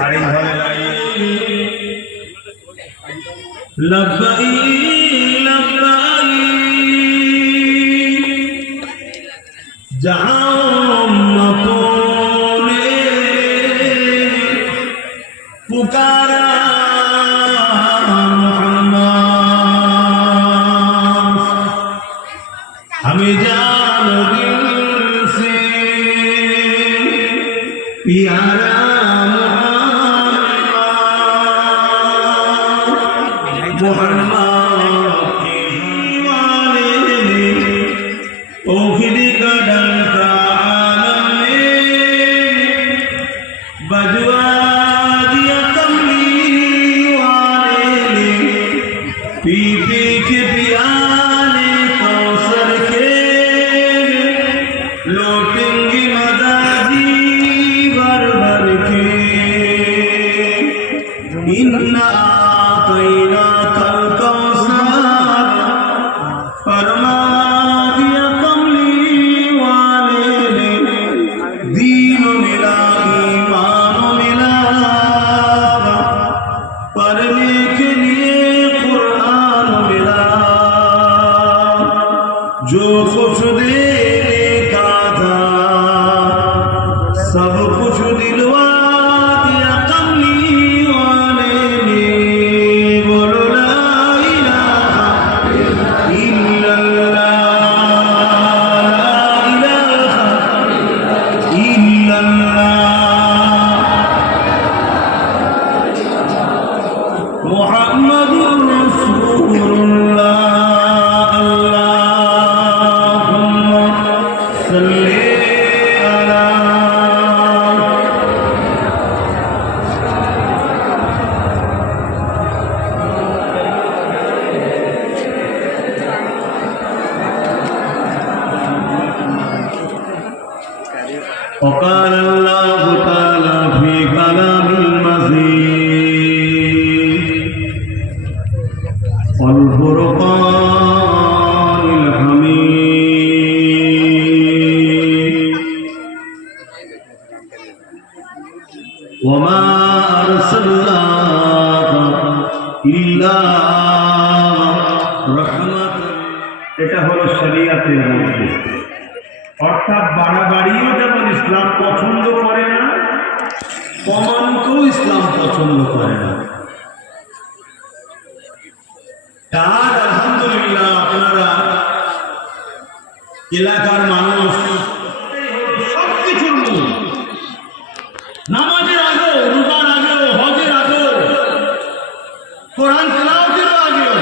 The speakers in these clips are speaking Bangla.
সারি ধরে লব্বাই লব্বাই জাহাও মতনে পুকারা আমি জানো দিন সে পিয়ার बजुआ وقال الله تعالى এটা হলো শরিয়াতের মধ্যে। অর্থাৎ বাড়াবাড়িও যেমন ইসলাম পছন্দ করে না কমানকেও ইসলাম পছন্দ করে না। তার আলহামদুলিল্লাহ আপনারা এলাকার মানুষ সব কিছুর মূল নামাজের আগেও রোজার আগেও হজের আগেও কোরআন তেলাওয়াতেরও আগেও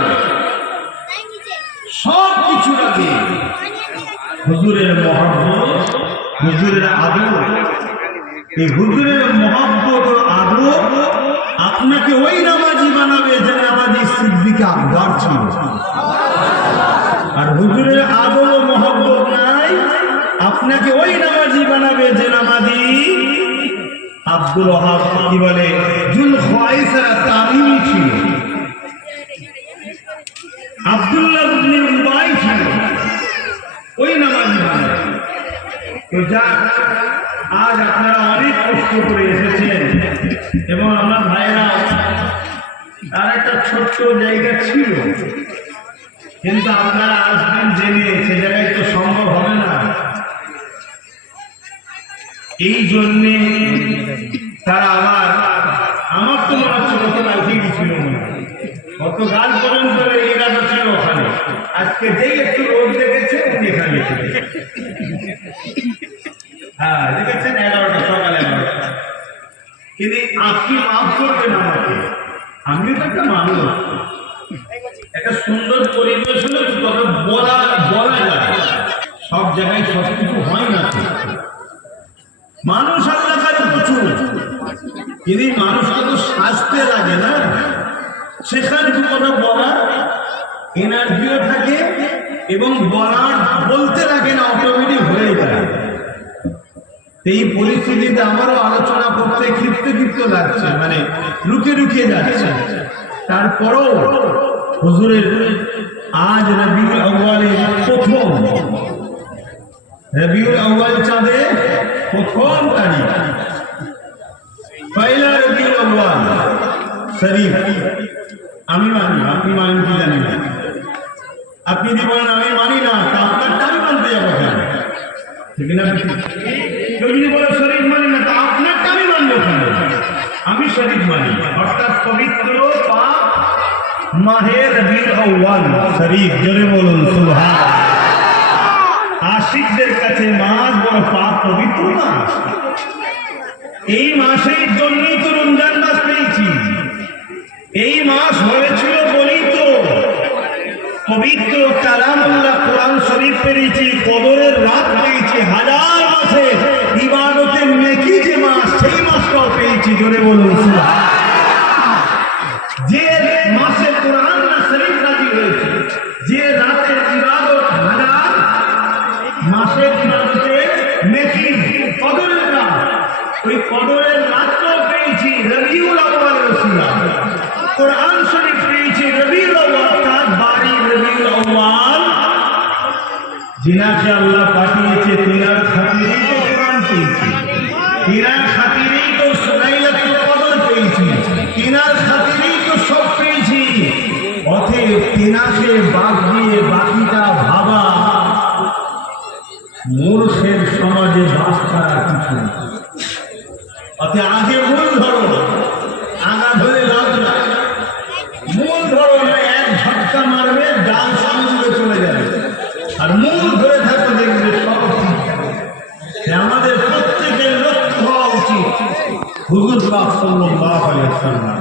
সব কিছুর আগে হুজুরের মহব্বত হুজুরের আদর এই হুজুরের মহব্বত ও আদর আপনাকে ওই নামাজি বানাবে যে নামাজি আকবর ছিল। আর হুজুরের আদর মহব্বত নাই। আপনাকে ওই নামাজি বানাবে যে নামাজি আব্দুল ওহাব কি বলে জুল খোয়াইসারা তামিমি ছিল। আব্দুল্লাহ উবাই ছিল। ওই নামাজি বানাবে। তো যাক, আজ আপনারা অনেক কষ্ট করে এসেছেন। এবং আমার ভাইরা তার একটা ছোট্ট জায়গা ছিল। কিন্তু আপনারা আসবেন জেনে সে জায়গায় তো সম্ভব হবে না। এই জন্যে তারা আমার আমার তো মনে হচ্ছে কত কালকে ছিল সুন্দর পরিবেশ হলে কথা বলা বলা যায় সব জায়গায় সব কিছু হয় না মানুষ আল্লাহ কাছে প্রচুর। এই মানুষকে তো সাজতে লাগে না। সেখানে কি কথা বলার এনার্জিও থাকে এবং বলার বলতে লাগে না অটোমেটিক হয়ে যায়। এই পরিস্থিতিতে আমারও আলোচনা করতে ক্ষিপ্ত ক্ষিপ্ত লাগছে মানে লুকে লুকিয়ে যাচ্ছে। তারপরও হুজুরের আজ রবিউল আউ্বালের প্রথম। রবিউল আউ্বাল চাঁদে প্রথম তারিখ। পয়লা রবিউল আউ্বাল শরীফ। আমি মানি, আপনি মানেন কি জানি না। আপনি যদি বলেন, আমি মানি না, তা আপনারটা আমি মানতে যাব কেন? ঠিক না কেউ যদি বলে শরীর মানি না, তা আপনারটা আমি মানবো আমি শরীর মানি। অর্থাৎ পবিত্র পাপ মাহে রবিউল আউয়াল, শরীফ, জোরে বলুন সুবহান আশিকদের কাছে মাস বড় পাপ, পবিত্র মাস। এই মাসের জন্যই তো রমজান মাস পেয়েছি। এই মাস হয়েছিল বলেই তো পবিত্র কালামুল্লাহ কোরআন শরীফ পেয়েছি কদরের রাত পেয়েছি, হাজার মাসে ইবাদতের নেকি যে মাস, সেই মাসটাও পেয়েছি, জোরে বলুন সুবহান। যে কদরের পেয়েছি রবিউল রসুলা। কোরআন শরীফ পেয়েছি রবিউল তার বাড়ি রবিউল যিনাকে আল্লাহ পাঠিয়েছে তিনার খাতিরেই তো কোরআন পেয়েছি। খাতিরেই তো কদর পেয়েছি। তিনার খাতিরেই তো সব পেয়েছি। অতএব তিনাকে বাদ দিয়ে বাকিটা ভাবা, মূর্খের সমাজে বাস করার কিছু নেই। অতএব আগে মূল ধরো আগা ধরে লাভ নাই মূল ধরো না এক ঝটকা মারবে ডাল সামনে চলে যাবে আর মূল ধরে থাকো দেখবে সব ঠিক থাকবে। তাই আমাদের প্রত্যেকের লক্ষ্য হওয়া উচিত হুজুর পাক সাল্লাল্লাহু আলাইহি ওয়াসাল্লাম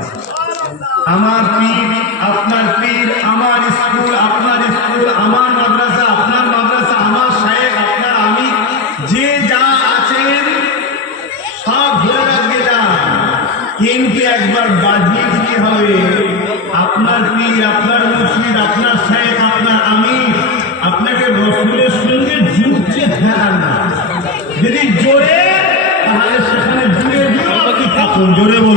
আমার পীর আপনার পীর আমার স্কুল আপনার স্কুল আমার মাদ্রাসা আপনার মাদ্রাসা আমার সাহেব আপনার আমি যে যা আছেন সব ধরে রাখবে না বাজিয়ে দিতে হবে। আপনার পীর, আপনার মুর্শিদ, আপনার শেখ, আপনার আমি আপনাকে রসুলের সঙ্গে জুড়ছে ধ্যান যদি জোরে, তাহলে সেখানে জুড়ে দিয়েও আপনি থাকুন জোরে বলুন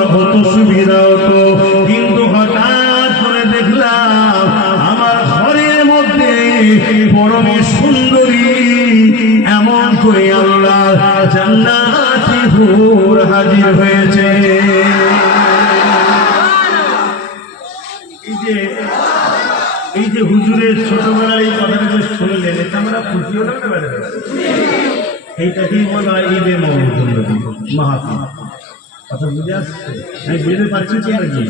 ছোটবেলার এই কথাটা যে শুনলেন এটা আমরা খুশি হলাম না বেড়ে এইটাকেই মনে হয় ঈদে মাহাতি কথা বুঝে আসছে? আমি বুঝতে পারছি কি আর কি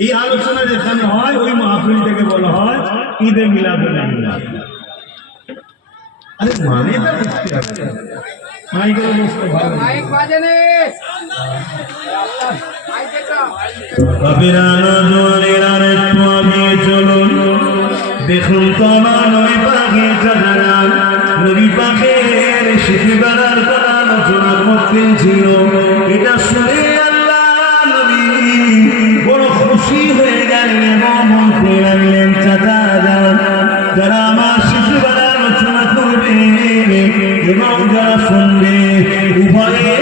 এই আলোচনা যেখানে হয় ওই মাহফিলটাকে বলা হয় ঈদে মিলাদ আরে মানে বুঝতে হবে মাইকেল বুঝতে ভালো। মাইক বাজেনে মাইক এটা কবিরানো দেখুন তোমার নবী পাখি নবী আলোচনা করতেছিল এটা শুনে বড় খুশি হয়ে গেলেন এবং বলতে লাগলেন চাচা যারা আমার শিশু আলোচনা করবে, এবং যারা শুনবে উভয়ের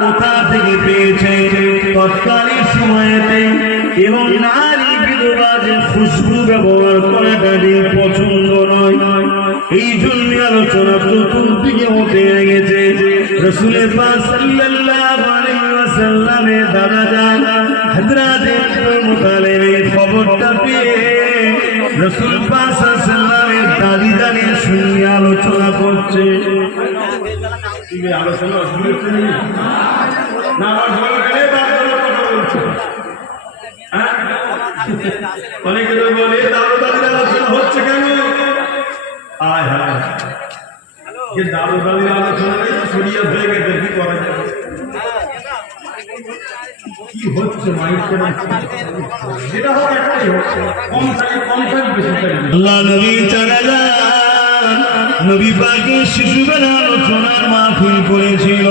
কোথা থেকে পেয়েছে? তৎকালীন সময়েতে এবং নারী বিধবা যে খুশবু ব্যবহার করাটাই পছন্দ নয়। এই জন্য আলোচনা চতুর্দিকে হতে গেছে পাক সাল্লাল্লাহু দাদা যান মুতালিব এই খবরটা পেয়ে রসুল পাক সাল্লাল্লাহু দাদি দাঁড়িয়ে শুনে আলোচনা করছে। রে, আলোচনা নাকি? না বলছে। হ্যাঁ? অনেকে বলে দাদু দাদির আলোচনা হচ্ছে কেন? আয় হায়। যে দাদু দাদির আলোচনা নেই সরিয়ে হয়ে গেছে কি করা যাবে কি হচ্ছে যেটা হোক একটাই হচ্ছে কম থাকে কম থাকে বেশি থাকে। আল্লাহ নবী জানা যান নবী পাকে শিশুবেলা আলোচনার মাহফিল করেছিল।